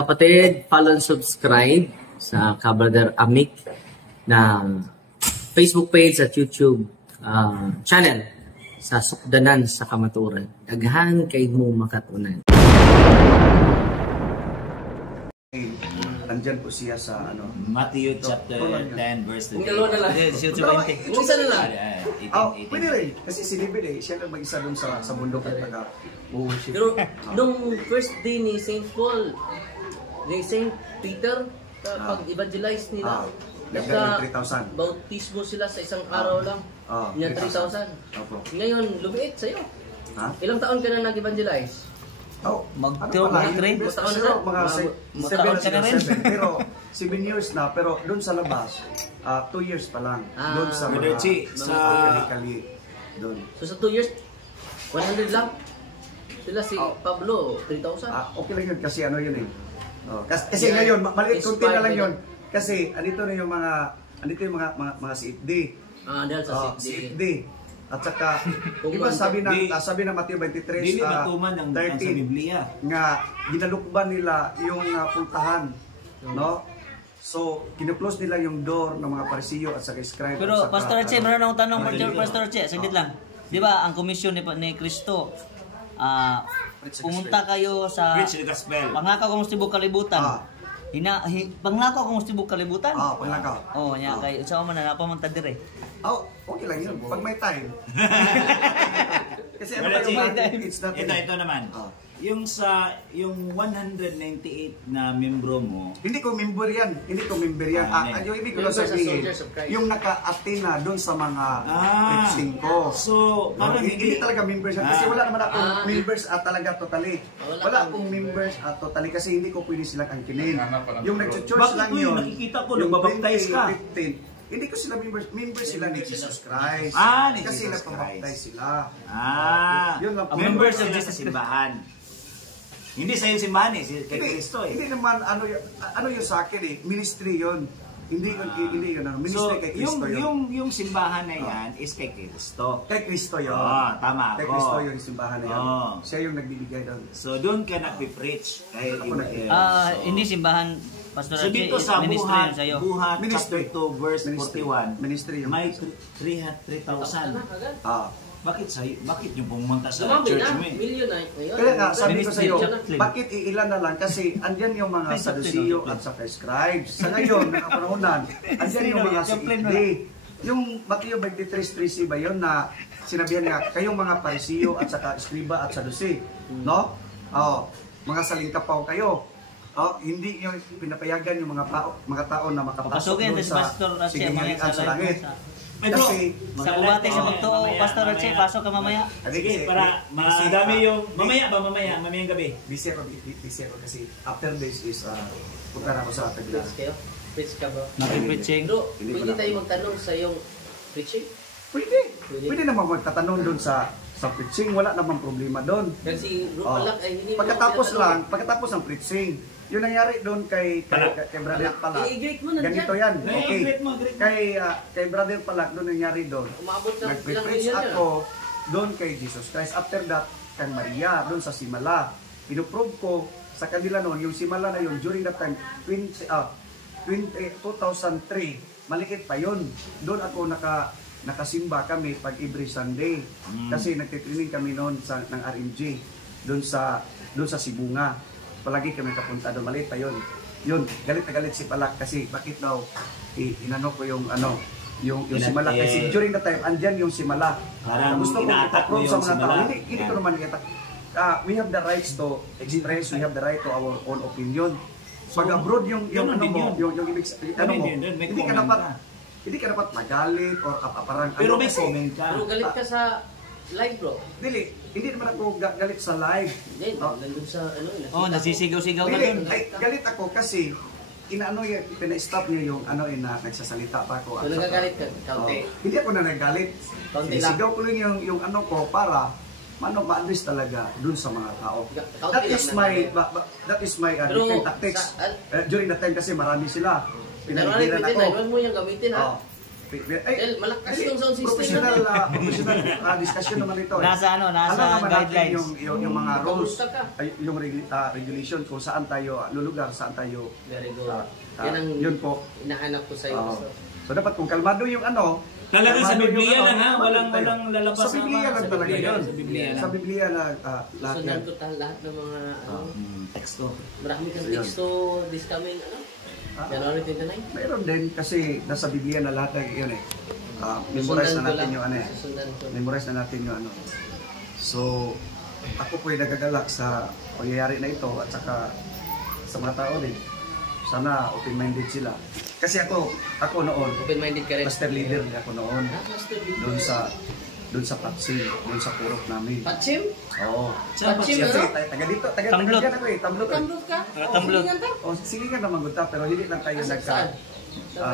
Kapatid, follow and subscribe sa Kabrother Amik na Facebook page at YouTube channel sa Sukdanan sa Kamaturan. Daghan kay mo makatunan. Nandyan po siya sa ano, Matthew chapter 10 verse 20. Kung dalawa na lang. Kung isa na lang. Pwede rin. Kasi si David siya lang mag-isa dun sa bundok at nag-worship. Pero nung first day ni St. Paul, ni St. Peter, pag-evangelize nila, nagdala ng 3,000. bautismo sila sa isang araw lang. Niya 3,000. Ngayon, lumiit sa'yo. Ilang taon ka na nag-evangelize? Mag-3 mga 7 pero 7 years na, pero doon sa labas 2 years pa lang doon sa mga kali doon. So sa 2 years 100 lang sila, si Pablo 3,000. Okay lang yun kasi ano yun kasi ngayon maliit konti na lang yun kasi andito na yung mga CFD dahil sa CFD. At saka, diba sabi ng Matthew 23, 13, nga ginalukban nila yung pultahan, no? So, kinuklose nila yung door ng mga parisiyo at saka scribe. Pero, Pastor Che, meron akong tanong, Pastor Che, saglit lang. Di ba, ang komisyon ni Kristo, pumunta kayo sa pangakaw kung tibok kalibutan. Panglakaw kung tibok kalibutan? Panglakaw. Nya kay sa man na napamunta dire. Okay lang yun. Pag may time. Kasi ito naman. Yung 198 na membro mo. Hindi ko member yan. Yung ibig ko lang sabihin, yung naka-attend na doon sa mga preaching ko. So, parang hindi talaga members yan. Kasi wala naman akong members talaga totally. Wala akong members totally kasi hindi ko pwede silang angkinin. Yung nag-church lang yun. Nakikita ko, nagbabaptize ka. Hindi ko sila members sila ni Jesus Christ. Kasi nagpapaptize sila. Yun lang. Members sila sa simbahan. Hindi sa yung simbahan kay Kristo Hindi naman ano yung sa akin ministry yun. Hindi yun ministry kay Kristo yun. Yung simbahan na yan is kay Kristo. Kay Kristo yun. Tama ako. Kay Kristo yung simbahan na yan. Siya yung nagbibigay doon. So doon ka nagpi-preach. Hindi simbahan. Pastor so dito sa Buhat chapter 2 verse 41 may 3,000. Bakit yung pumunta sa church mo? Kaya nga sabi ko sa iyo, bakit iilan na lang kasi andyan yung mga Saduceo at sa scribes. Sa ngayon nakapanahonan, andyan yung mga CFD. Yung Matthew 23:13 ba yun na sinabihan nga kayong mga Pariseo at saka Escriba at Saduceo, no? Mga salingkapaw kayo. Hindi yung pinapayagan yung mga tao na makapasok doon sa sigingalian sa langit. Kasi sa bumate sa pagtuo, Pastor Che, pasok ka mamaya. Sige, para madami yung mamayang gabi. Busy ako kasi after this is punta na ako sa Tagbilan. Preach ka ba? Naki-preaching. Pwede tayo magtanong sa iyong preaching? Pwede naman magtatanong doon sa preaching, wala namang problema doon. Kasi pagkatapos ng preaching, yung nangyari doon kay Brother Palak. Ganito yan. Okay. Kay Brother Palak doon nangyari doon. Nag-preach ako doon kay Jesus Christ. After that, kay Maria doon sa Simala. Inuprove ko sa kanila noon, yung Simala na yun during that time 2003, maliit pa yun. Doon ako nakasimba kami pag every Sunday. Kasi nagtitraining kami noon ng RMG doon sa Sibunga. Palagi kami kapunta doon, maliit pa yun. Galit na galit si Palak kasi bakit daw inano ko yung Simala kasi during the time andyan yung Simala. Gusto ko i-approve sa mga tao. Hindi ko naman i-attack. We have the rights to express, we have the right to our own opinion. Pag abroad yung hindi ka dapat magalit or parang pero may comment ka. Pero galit ka sa live, bro. Hindi naman ako galit sa live. Nandun sa nasisigaw-sigaw ka dun. Galit ako kasi pina-stop niyo yung na nagsasalita pa ako. So nagagalit ka? Hindi ako na nagalit. Sigaw ko lang yung ko para ma-address talaga dun sa mga tao. That is my different tactics. During that time kasi marami sila. Pinaligiran ako. Huwag mo yung gamitin, ha? malakas yung sound system professional discussion naman ito. Nasa Alam naman natin guidelines. yung mga rules, yung regulation kung saan tayo lulugar, saan tayo. Very good. Yan ang yun po. inahanap ko sa iyo. So dapat kung kalmado yung Talagang sa Biblia lang ha, walang lalabas sa Biblia lang talaga yun. Sa Biblia lang. Sa Biblia lang lahat Sundan yan. ko lahat ng mga Teksto. marami kang teksto this coming January 29. Mayroon din kasi nasa Biblia na lahat ng yun memorize na natin yung memorize na natin yung So ako po'y nagagalak sa pangyayari na ito at saka sa mga tao din. Sana open-minded sila. Kasi ako noon, Open-minded ka rin. pastor leader ako noon. Doon sa Patsim, doon sa purok namin. Patsim? Oo. Patsim, Kasi ano? taga dito, taga Tamblot. ako Tamblot. Tamblot ka? Tamblot. Silingan ka? Oh, silingan naman gud pero hindi lang tayo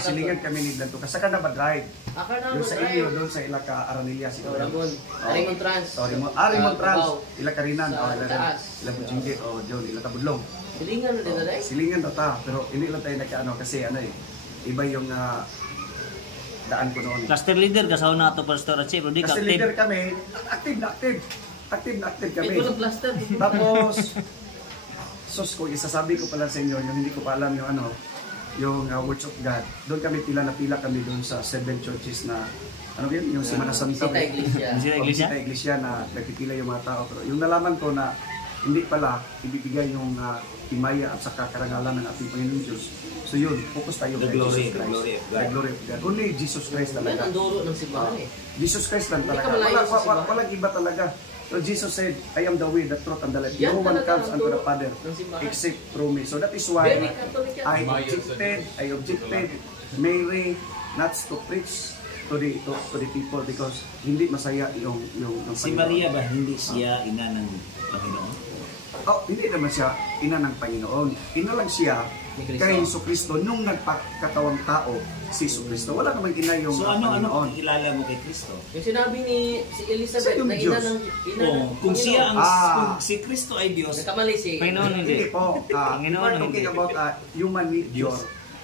silingan kami ni Danto. Kasi ka na ba drive? Doon sa inyo, doon sa Ilaka Aranilla siguro. Arimon Trans. Arimon Trans, Ilaka Rinan, Taas. Ila Bujinggit, John, Ila Tabudlong. Silingan na din na Silingan daw ta, pero hindi lang tayo kasi iba yung daan ko noon. Cluster leader kasama na ito Pastor Achie, pero di ka Kasi leader kami, active na kami. Ito lang plaster. Tapos, ko, isasabi ko pala sa inyo, yung hindi ko pa alam yung Words of God. Doon kami pila kami doon sa 7 churches na, yung Semana Santa. Sita Iglesia na nagpipila yung mga tao. Pero yung nalaman ko na hindi pala ibibigay yung himaya at saka karangalan ng ating Panginoon Diyos. So yun, focus tayo kay Jesus Christ. The glory of God. Only Jesus Christ Yan talaga. ang duro ng simbahan Jesus Christ lang Hindi talaga. ka malayo sa simbahan. Walang iba talaga. So Jesus said, I am the way, the truth, and the life. Yan No one talaga comes ang unto duro the Father ng simbahan. except through me. So that is why Very Catholic yan. I objected Mary not to preach to the people because hindi masaya yung Si Panginoon. Maria ba hindi siya ina ng Panginoon? Hindi naman siya ina ng Panginoon. Ina lang siya kay Jesucristo nung nagpakatawang tao si Jesucristo. Wala namang ina yung So Panginoon. ano kilala mo kay Kristo? Yung sinabi ni si Elizabeth Sa na ina Diyos. ng Kung siya ang Ah. kung si Kristo ay Diyos, Nagkamali si Panginoon Hindi hindi. po. If Panginoon we're talking hindi. about human nature,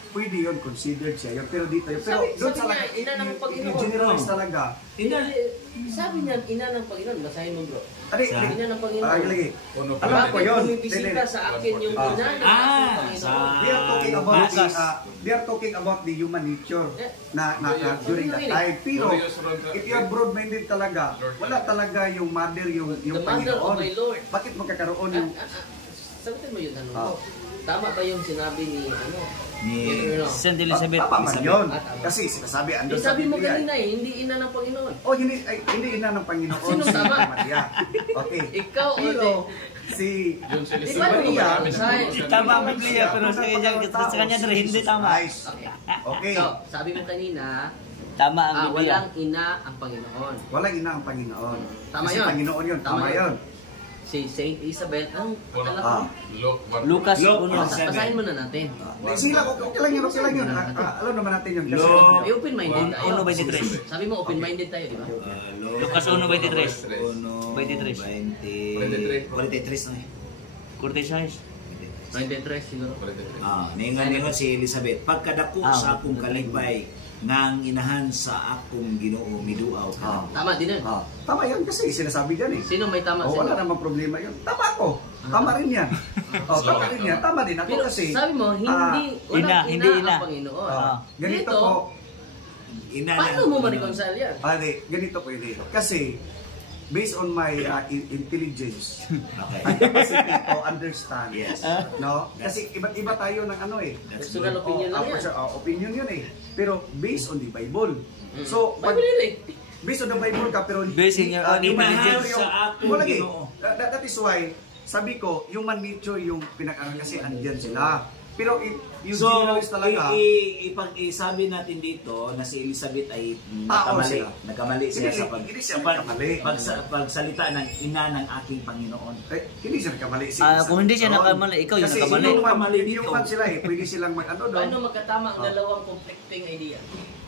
pwede yun considered siya. Pero dito, pero doon sabi niya, ina ng Panginoon. generalize talaga. Sabi niya, ina ng Panginoon. Basahin mo bro. Ina ng Panginoon. Lagi. Alam Bakit ko yun. bumibisita sa akin yung ina ng Panginoon? We are talking about they are talking about the human nature na during that time. Pero if you are broad-minded talaga, wala talaga yung mother yung The mother of Panginoon. my Lord. Bakit magkakaroon yung Sagutin mo yun tanong mo. Tama ba yung sinabi ni Ni Saint Tama Elizabeth. man yun. Tama. Kasi sinasabi andun sa Sabi mo Biblia. kanina hindi ina ng Panginoon. Hindi ina ng Panginoon Sino si tama? Maria. Okay. Ikaw o Pero si Di ba Maria? Tama ang Biblia pero sa kanya hindi tama. Okay. So, sabi mo kanina, Tama ang Biblia. walang ina ang Panginoon. Walang ina ang Panginoon. Tama Kasi yun. Panginoon yun. Tama yun. Si Saint Isabel, ang Ah. Lucas 1:7. Basahin mo na natin. Sila, okay lang yun. Okay lang yun. Alam naman natin yun. Kasi May open-minded tayo. 1:23. Sabi mo, open-minded tayo, di ba? Lucas 1:23. 23 na eh. 46. 23 siguro. Ningon si Elizabeth, pagkadako sa akong kalipay nang inahan sa akong Ginoo miduaw ka. Tama din yun. tama yan kasi sinasabi yan eh. Sino may tama sa Wala namang problema yun. Tama ako. Tama rin yan. Tama rin yan. Tama din ako Pero kasi. sabi mo, hindi, walang hindi ina ina. ang Panginoon. Ganito Dito, po. paano mo ma-reconcile yan? Ganito po yun. Kasi based on my intelligence Okay. and capacity to understand. Yes. No? Kasi iba't iba tayo ng ano eh. Personal opinion lang yan. Opinion yun eh. Pero based on the Bible. So, Bible yun eh. based on the Bible ka pero Based on your own human intelligence nature sa akong wala eh. Ginoo. That is why sabi ko, human nature yung pinaka kasi andyan sila. Pero yung So, generalize talaga, isabi natin dito na si Elizabeth ay Tao nagkamali. siya. Nagkamali siya Hindi, sa hindi siya nagkamali. pagsalita ng ina ng aking Panginoon. hindi siya nagkamali. Kung hindi siya nagkamali, ikaw yung Kasi nagkamali. Kasi human sila eh. Pwede silang mag-ano doon. Paano magkatama ang dalawang conflicting idea?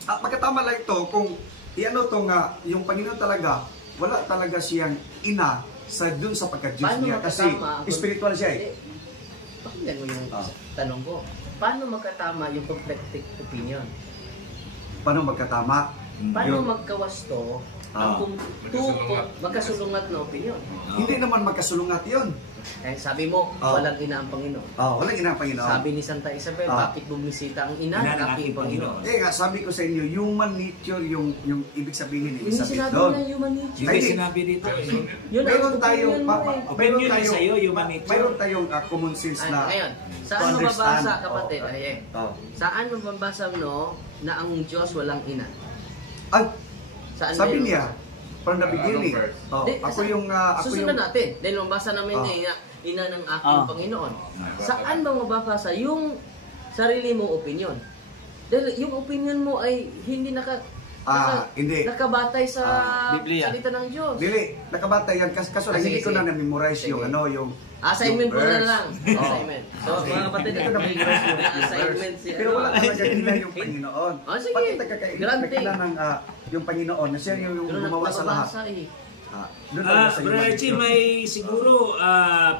Pagkatama lang ito, kung iano to nga, yung Panginoon talaga, wala talaga siyang ina dun sa pagka-Diyos Paano niya. Kasi magkatama? spiritual siya eh. Pakinggan mo yung tanong ko. Paano magkatama yung conflicting opinion? paano magkatama. Paano magkawasto kung magkasulungat na opinion? Hindi naman magkasulungat yun. Eh, sabi mo, walang ina ang Panginoon. Walang ina ang Panginoon. Sabi ni Santa Isabel, bakit bumisita ang ina ng aking Panginoon? Nga, sabi ko sa inyo, human nature yung ibig sabihin ni Hindi Isabel sinabi doon. na human nature. Hindi sinabi dito. Yun ang Meron tayong Opinion na sa'yo, human nature. Mayroon tayong common sense na Ngayon, saan to mababasa, understand. kapatid? Saan mababasa no na ang Diyos walang ina? Saan sabi meron? niya, from the beginning. Ako yung... Susunod natin. Dahil mabasa namin na ina ng aking Panginoon. Saan ba mababasa yung sarili mong opinion? Dahil yung opinion mo ay hindi hindi. nakabatay sa Biblia. salita ng Diyos. Dili, nakabatay yan. Kaso hindi ko na na-memorize yung yung assignment ko na verse. lang. Assignment. So, mga kapatid, ito na assignment siya. Pero wala talaga nila yung Panginoon. Sige. Bakit nagkakailan ng yung Panginoon na siya yung gumawa sa lahat? Brother Archie, may siguro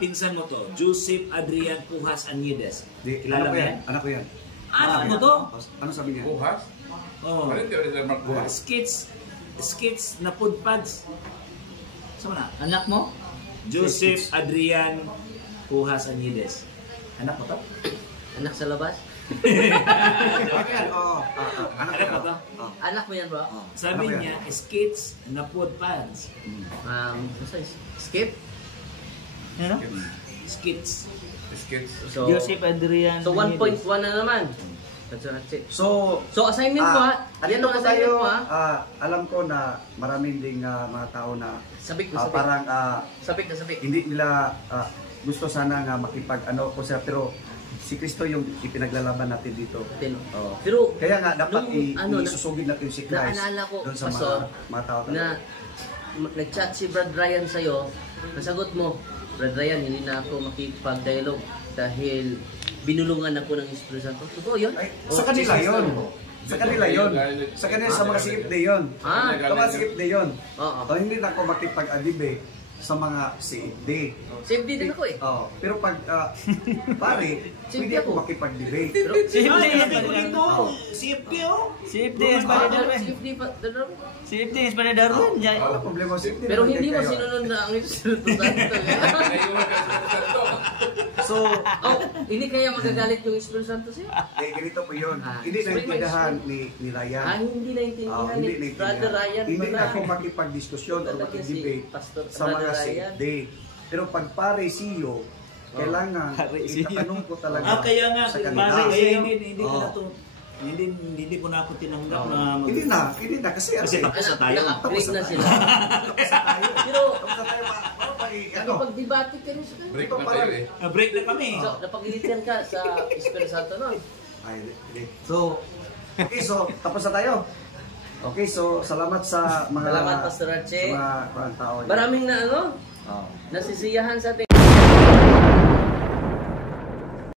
pinsan mo to, Joseph Adrian Pujas Anides. Kilala mo yan? Anak ko yan. Anak mo to? Ano sabi niya? Bukas? Oh. Bukas. Skits na pudpads. Saan na? Anak mo? Joseph Adrian Pujas Anides. Anak mo to? Anak sa labas? Anak ko to. Anak mo yan, bro? Sabi niya, skits na pudpads. Skip? Ano? Skits. Skits. So, Joseph Adrian. So 1.1 na naman. So assignment mo ha? Yan ang assignment mo ha? Alam ko na maraming ding mga tao na Sabik na sabik. parang Sabik na sabik. hindi nila gusto sana nga makipag-ano ko siya, pero si Kristo yung ipinaglalaban natin dito. Pero Kaya nga dapat nung, isusugid natin si Christ naalala ko, doon sa Pastor, mga tao. na nag-chat si Brad Ryan sa'yo, nasagot mo, Brad Ryan, hindi na ako makipag-dialogue dahil binulungan ako ng Espiritu Santo. Totoo yun? Sa kanila yun. Sa kanila yun. Sa kanila, sa mga CFD yun. Sa mga CFD yun. Hindi na ako makipag-adibe sa mga CFD. CFD din ako eh. Pero pag pare, hindi ako makipag-debate. Pero CFD is para Darwin. CFD pa, Darwin. CFD is para Darwin. Wala problema CFD. Pero hindi mo sinunod na ang Espiritu Santo. So, hindi kaya magagalit yung Espiritu Santo siya? ganito po yun. Hindi naintindihan ni Ryan. Hindi naintindihan ni Brother Ryan. Hindi na ako makipag-diskusyon o makidebate sa mga CFD. Pero pag pare siyo, kailangan itatanong ko talaga Kaya nga, sa kanila. hindi ko na to. Hindi ko na ako tinanggap na Hindi na kasi tapos na tayo. Naka-break na sila. Pero nakapag-debate ka rin sa kanila. Break na tayo eh. Break na kami. So, napag-ilitan ka sa Espiritu Santo nun. So, tapos na tayo. Okay, so salamat sa mga Salamat, Pastor Archie. sa mga tao. Maraming na nasisiyahan sa ating